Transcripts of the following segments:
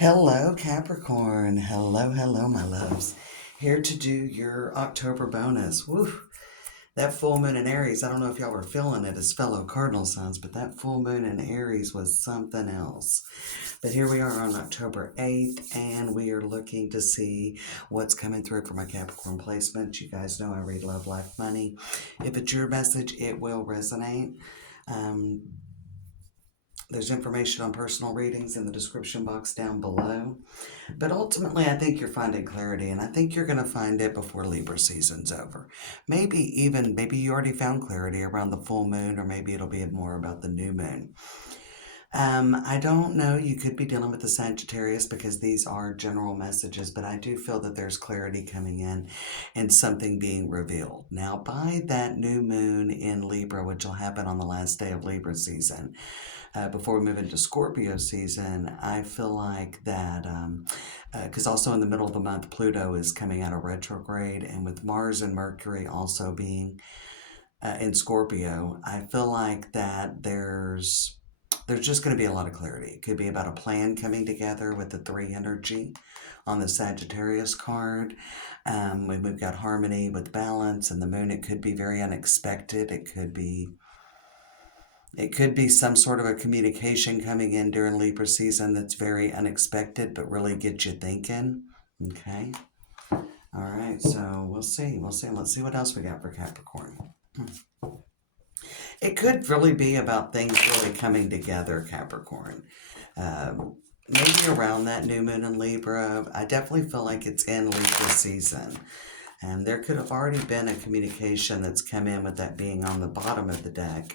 Hello, Capricorn. Hello, hello, my loves. Here to do your October bonus. Woo! That full moon in Aries, I don't know if y'all were feeling it as fellow cardinal signs, but that full moon in Aries was something else. But here we are on October 8th, and we are looking to see what's coming through for my Capricorn placement. You guys know I read Love, Life, Money. If it's your message, it will resonate. Um, there's information on personal readings in the description box down below. But ultimately, I think you're finding clarity, and I think you're going to find it before Libra season's over. Maybe you already found clarity around the full moon, or maybe it'll be more about the new moon. I don't know. You could be dealing with the Sagittarius because these are general messages, but I do feel that there's clarity coming in and something being revealed. Now, by that new moon in Libra, which will happen on the last day of Libra season, before we move into Scorpio season, I feel like that, because also in the middle of the month, Pluto is coming out of retrograde, and with Mars and Mercury also being in Scorpio, I feel like that there's just going to be a lot of clarity. It could be about a plan coming together with the 3 energy on the Sagittarius card. We've got harmony with balance, and the moon, it could be very unexpected. It could be some sort of a communication coming in during Libra season that's very unexpected, but really gets you thinking. Okay. All right. So we'll see. Let's see what else we got for Capricorn. It could really be about things really coming together, Capricorn. Maybe around that new moon in Libra. I definitely feel like it's in Libra season. And there could have already been a communication that's come in with that being on the bottom of the deck.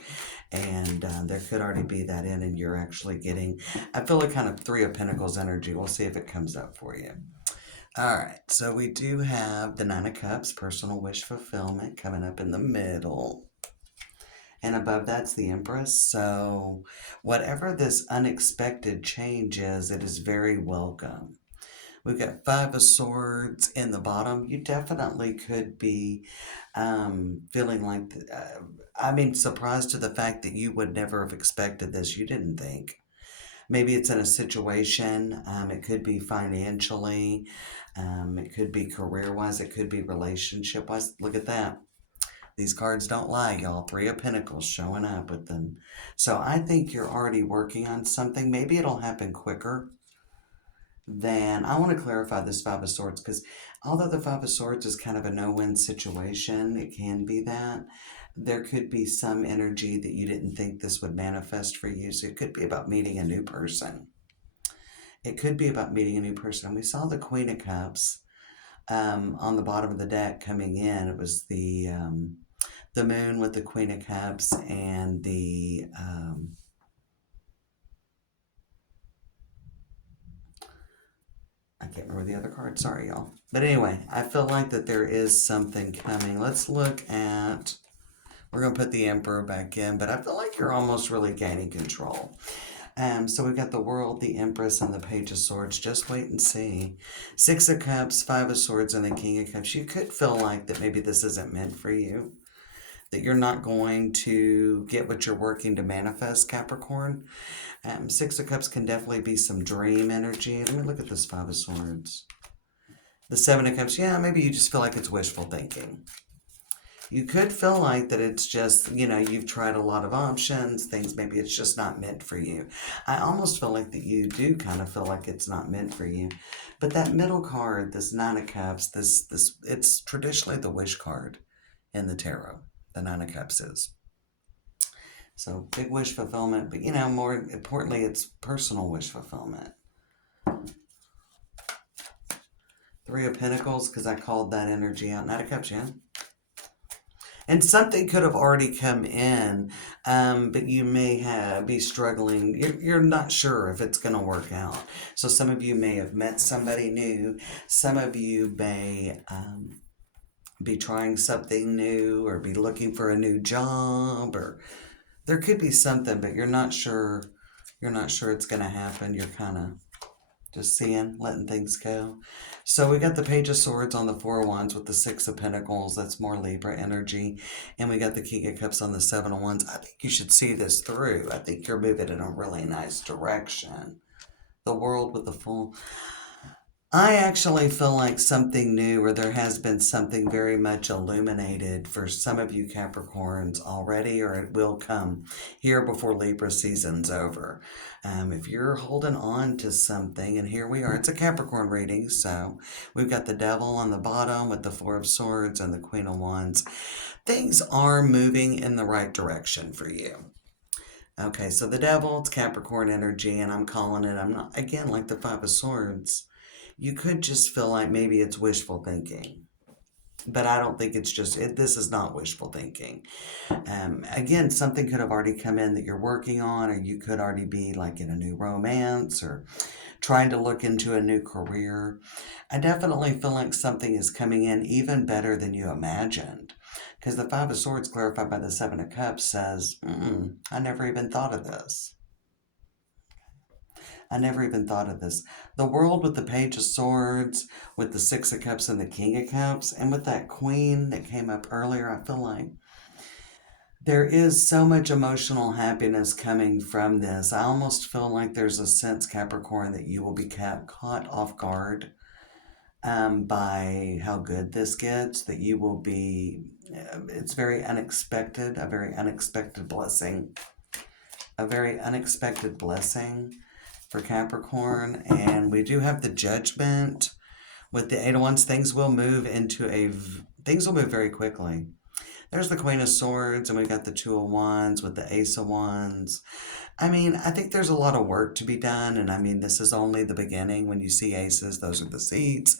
And there could already be that in, and you're actually getting, I feel like kind of 3 of Pentacles energy. We'll see if it comes up for you. All right, so we do have the 9 of Cups, personal wish fulfillment, coming up in the middle. And above that's the Empress. So whatever this unexpected change is, it is very welcome. We've got 5 of Swords in the bottom. You definitely could be feeling like, surprised to the fact that you would never have expected this. You didn't think. Maybe it's in a situation. It could be financially. It could be career-wise. It could be relationship-wise. Look at that. These cards don't lie, y'all. 3 of Pentacles showing up with them. So I think you're already working on something. Maybe it'll happen quicker than... I want to clarify this 5 of Swords, because although the 5 of Swords is kind of a no-win situation, it can be that. There could be some energy that you didn't think this would manifest for you. So it could be about meeting a new person. It could be about meeting a new person. We saw the Queen of Cups on the bottom of the deck coming in. It was the moon with the Queen of Cups and the I can't remember the other card. Sorry, y'all. But anyway, I feel like that there is something coming. Let's look at... We're going to put the Emperor back in, but I feel like you're almost really gaining control. So we've got the World, the Empress, and the Page of Swords. Just wait and see. 6 of Cups, 5 of Swords, and the King of Cups. You could feel like that maybe this isn't meant for you, that you're not going to get what you're working to manifest, Capricorn. 6 of Cups can definitely be some dream energy. Let me look at this 5 of Swords. The 7 of Cups, yeah, maybe you just feel like it's wishful thinking. You could feel like that it's just, you've tried a lot of options, things, maybe it's just not meant for you. I almost feel like that you do kind of feel like it's not meant for you. But that middle card, this 9 of Cups, it's traditionally the wish card in the tarot. The 9 of Cups is. So big wish fulfillment, but more importantly, it's personal wish fulfillment. 3 of Pentacles, because I called that energy out. 9 of Cups, yeah. And something could have already come in, but you may be struggling. You're not sure if it's going to work out. So some of you may have met somebody new. Some of you may be trying something new or be looking for a new job, or there could be something, but you're not sure. You're not sure it's going to happen. You're kind of just seeing, letting things go. So we got the Page of Swords on the 4 of Wands with the 6 of Pentacles. That's more Libra energy. And we got the King of Cups on the 7 of Wands. I think you should see this through. I think you're moving in a really nice direction. The world with the full. I actually feel like something new, or there has been something very much illuminated for some of you Capricorns already, or it will come here before Libra season's over. If you're holding on to something, and here we are, it's a Capricorn reading, so we've got the Devil on the bottom with the Four of Swords and the Queen of Wands. Things are moving in the right direction for you. Okay, so the Devil, it's Capricorn energy, and I'm calling it, I'm not, again, like the Five of Swords. You could just feel like maybe it's wishful thinking, but I don't think it's just it. This is not wishful thinking. Again, something could have already come in that you're working on, or you could already be like in a new romance or trying to look into a new career. I definitely feel like something is coming in even better than you imagined. Because the Five of Swords, clarified by the Seven of Cups, says, I never even thought of this. I never even thought of this. The world with the Page of Swords, with the Six of Cups and the King of Cups, and with that Queen that came up earlier, I feel like there is so much emotional happiness coming from this. I almost feel like there's a sense, Capricorn, that you will be caught off guard by how good this gets, that you will be, it's very unexpected, a very unexpected blessing. A very unexpected blessing for Capricorn. And we do have the Judgment with the Eight of Wands. Things will move very quickly. There's the Queen of Swords, and we've got the Two of Wands with the Ace of Wands. I mean, I think there's a lot of work to be done, and I mean, this is only the beginning. When you see aces, those are the seeds,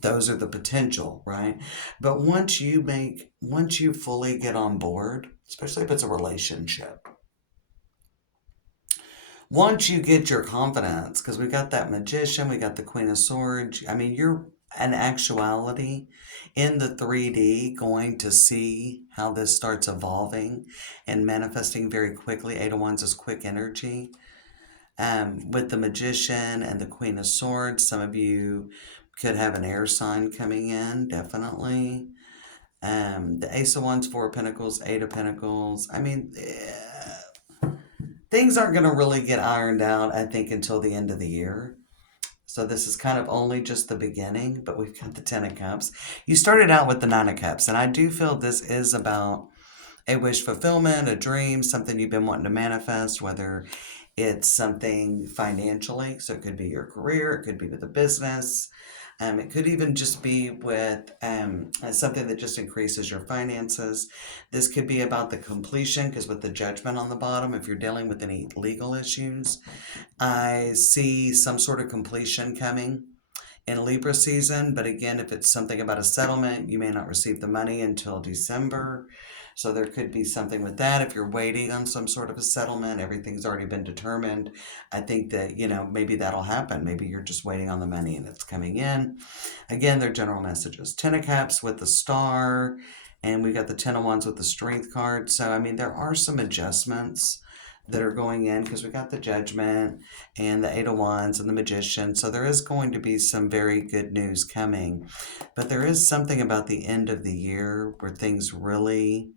those are the potential, right? But once you fully get on board, especially if it's a relationship, once you get your confidence, because we got that Magician, we got the Queen of Swords. I mean, you're in actuality in the 3D going to see how this starts evolving and manifesting very quickly. Eight of Wands is quick energy. With the Magician and the Queen of Swords, some of you could have an air sign coming in, definitely. The Ace of Wands, Four of Pentacles, Eight of Pentacles. I mean, things aren't going to really get ironed out, I think, until the end of the year. So this is kind of only just the beginning, but we've got the Ten of Cups. You started out with the Nine of Cups, and I do feel this is about a wish fulfillment, a dream, something you've been wanting to manifest, whether it's something financially, so it could be your career, it could be with a business, it could even just be with something that just increases your finances. This could be about the completion, because with the Judgment on the bottom, if you're dealing with any legal issues, I see some sort of completion coming in Libra season. But again, if it's something about a settlement, you may not receive the money until December. So there could be something with that. If you're waiting on some sort of a settlement, everything's already been determined. I think that, maybe that'll happen. Maybe you're just waiting on the money and it's coming in. Again, they're general messages. Ten of Cups with the Star, and we got the Ten of Wands with the Strength card. So, I mean, there are some adjustments that are going in, because we got the Judgment and the Eight of Wands and the Magician. So there is going to be some very good news coming. But there is something about the end of the year where things really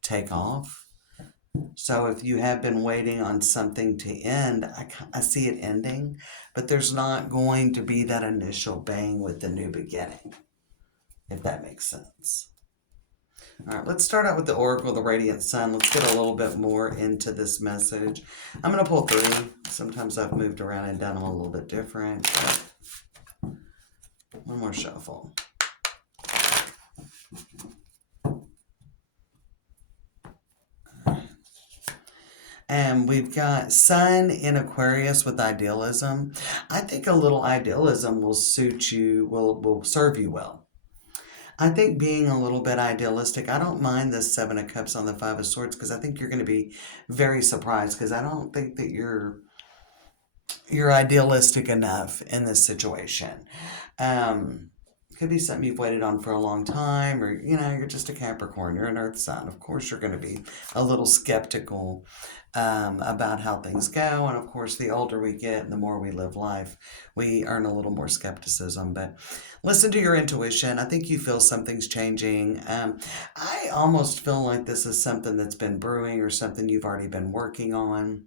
take off. So if you have been waiting on something to end, I see it ending, but there's not going to be that initial bang with the new beginning, if that makes sense. All right, let's start out with the Oracle, the Radiant Sun. Let's get a little bit more into this message. I'm going to pull three. Sometimes I've moved around and done them a little bit different. One more shuffle. And we've got Sun in Aquarius with idealism. I think a little idealism will suit you, will serve you well. I think being a little bit idealistic, I don't mind the Seven of Cups on the Five of Swords, because I think you're going to be very surprised, because I don't think that you're idealistic enough in this situation. Could be something you've waited on for a long time, or, you're just a Capricorn, you're an Earth sign. Of course, you're going to be a little skeptical about how things go. And of course, the older we get and the more we live life, we earn a little more skepticism. But listen to your intuition. I think you feel something's changing. I almost feel like this is something that's been brewing, or something you've already been working on.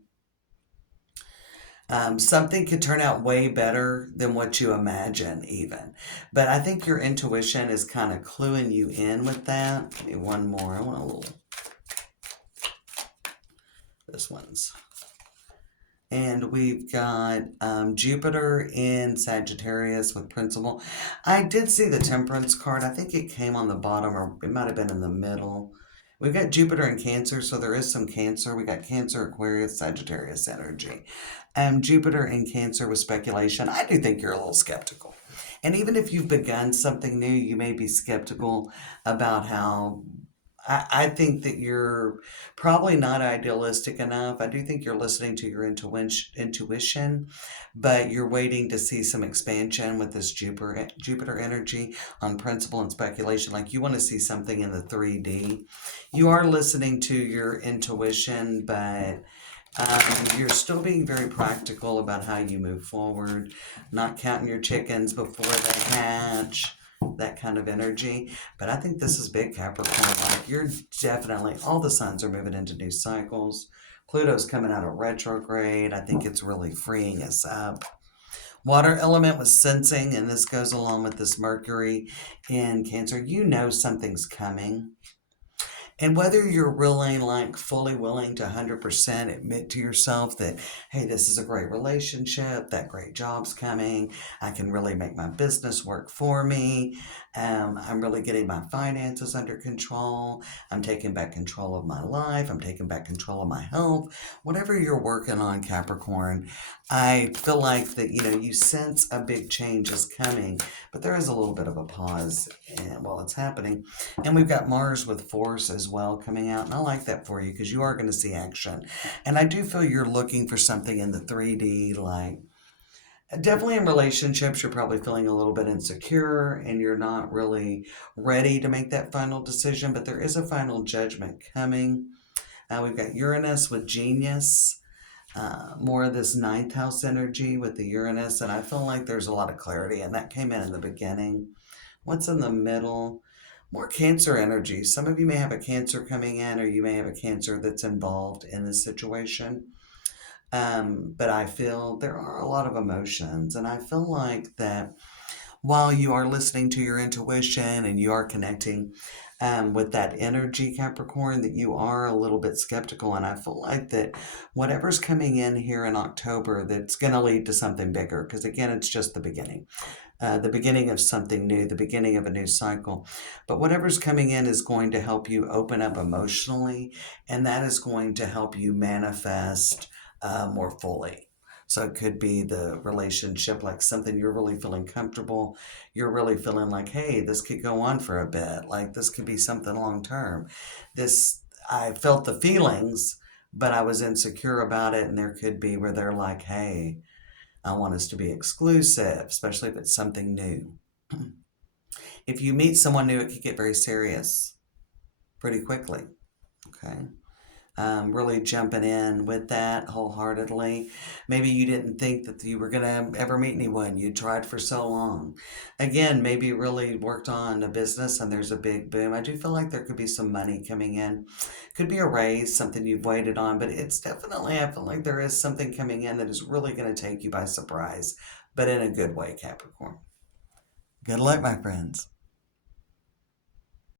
Something could turn out way better than what you imagine, even. But I think your intuition is kind of cluing you in with that. Give me one more. I want a little. This one's. And we've got Jupiter in Sagittarius with Principal. I did see the Temperance card. I think it came on the bottom, or it might have been in the middle. We've got Jupiter in Cancer, so there is some Cancer. We got Cancer, Aquarius, Sagittarius energy. Jupiter in Cancer with speculation. I do think you're a little skeptical. And even if you've begun something new, you may be skeptical about how I think that you're probably not idealistic enough. I do think you're listening to your intuition, but you're waiting to see some expansion with this Jupiter energy on principle and speculation. Like you want to see something in the 3D. You are listening to your intuition, but you're still being very practical about how you move forward, not counting your chickens before they hatch, that kind of energy. But I think this is big, Capricorn. Like you're definitely, all the signs are moving into new cycles. Pluto's coming out of retrograde. I think it's really freeing us up. Water element was sensing, and this goes along with this Mercury in Cancer. You know something's coming. And whether you're really like fully willing to 100% admit to yourself that, hey, this is a great relationship, that great job's coming, I can really make my business work for me, I'm really getting my finances under control, I'm taking back control of my life, I'm taking back control of my health, whatever you're working on, Capricorn, I feel like that, you sense a big change is coming, but there is a little bit of a pause while it's happening. And we've got Mars with force as well coming out. And I like that for you because you are going to see action. And I do feel you're looking for something in the 3D, like definitely in relationships, you're probably feeling a little bit insecure and you're not really ready to make that final decision. But there is a final judgment coming. We've got Uranus with genius. More of this ninth house energy with the Uranus. And I feel like there's a lot of clarity. And that came in the beginning. What's in the middle? More Cancer energy. Some of you may have a Cancer coming in, or you may have a Cancer that's involved in this situation. But I feel there are a lot of emotions, and I feel like that while you are listening to your intuition and you are connecting with that energy, Capricorn, that you are a little bit skeptical. And I feel like that whatever's coming in here in October, that's going to lead to something bigger. Because again, it's just the beginning of something new, the beginning of a new cycle. But whatever's coming in is going to help you open up emotionally, and that is going to help you manifest more fully. So it could be the relationship, like something you're really feeling comfortable. You're really feeling like, hey, this could go on for a bit. Like this could be something long term. I felt the feelings, but I was insecure about it. And there could be where they're like, hey, I want us to be exclusive, especially if it's something new. If you meet someone new, it could get very serious pretty quickly. Okay. Really jumping in with that wholeheartedly. Maybe you didn't think that you were going to ever meet anyone. You tried for so long. Again, maybe you really worked on a business and there's a big boom. I do feel like there could be some money coming in. Could be a raise, something you've waited on, but it's definitely, I feel like there is something coming in that is really going to take you by surprise, but in a good way, Capricorn. Good luck, my friends.